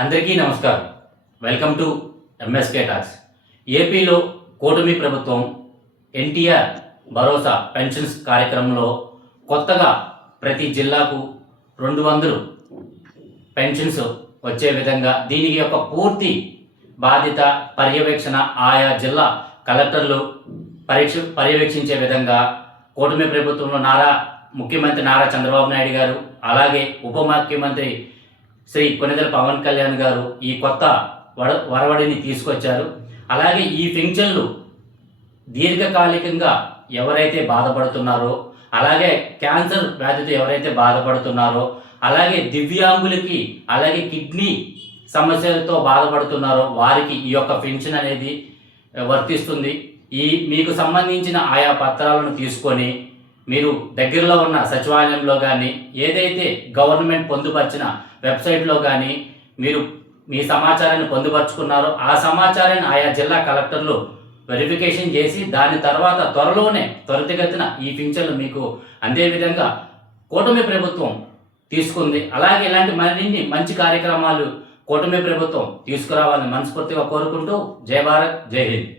అందరికీ నమస్కారం. Welcome to MSK talks. ఏపీలో కూటమి ప్రభుత్వం ఎన్టీఆర్ భరోసా పెన్షన్స్ కార్యక్రమంలో కొత్తగా ప్రతి జిల్లాకు 200 పెన్షన్స్ వచ్చే విధంగా దీనికి యొక్క పూర్తి బాధ్యత పర్యవేక్షణ ఆయా జిల్లా కలెక్టర్లు పర్యవేక్షించే విధంగా కూటమి ప్రభుత్వంలో ముఖ్యమంత్రి నారా చంద్రబాబు నాయుడు గారు, అలాగే ఉప ముఖ్యమంత్రి శ్రీ కొణిదెల పవన్ కళ్యాణ్ గారు ఈ కొత్త వరవడిని తీసుకొచ్చారు. అలాగే ఈ పింఛన్లు దీర్ఘకాలికంగా ఎవరైతే బాధపడుతున్నారో, అలాగే క్యాన్సర్ వ్యాధితో ఎవరైతే బాధపడుతున్నారో, అలాగే దివ్యాంగులకి, అలాగే కిడ్నీ సమస్యలతో బాధపడుతున్నారో వారికి ఈ యొక్క పెన్షన్ అనేది వర్తిస్తుంది. మీకు సంబంధించిన ఆయా పత్రాలను తీసుకొని మీరు దగ్గరలో ఉన్న సచివాలయంలో కానీ, ఏదైతే గవర్నమెంట్ పొందుపరిచిన వెబ్సైట్లో కానీ మీరు మీ సమాచారాన్ని పొందుపరుచుకున్నారో ఆ సమాచారాన్ని ఆయా జిల్లా కలెక్టర్లు వెరిఫికేషన్ చేసి దాని తర్వాత త్వరితగతిన ఈ పింఛన్లు మీకు అందే విధంగా కూటమి ప్రభుత్వం తీసుకుంది. అలాగే ఇలాంటి మరిన్ని మంచి కార్యక్రమాలు కూటమి ప్రభుత్వం తీసుకురావాలని మనస్ఫూర్తిగా కోరుకుంటూ జై భారత్, జై హింద్.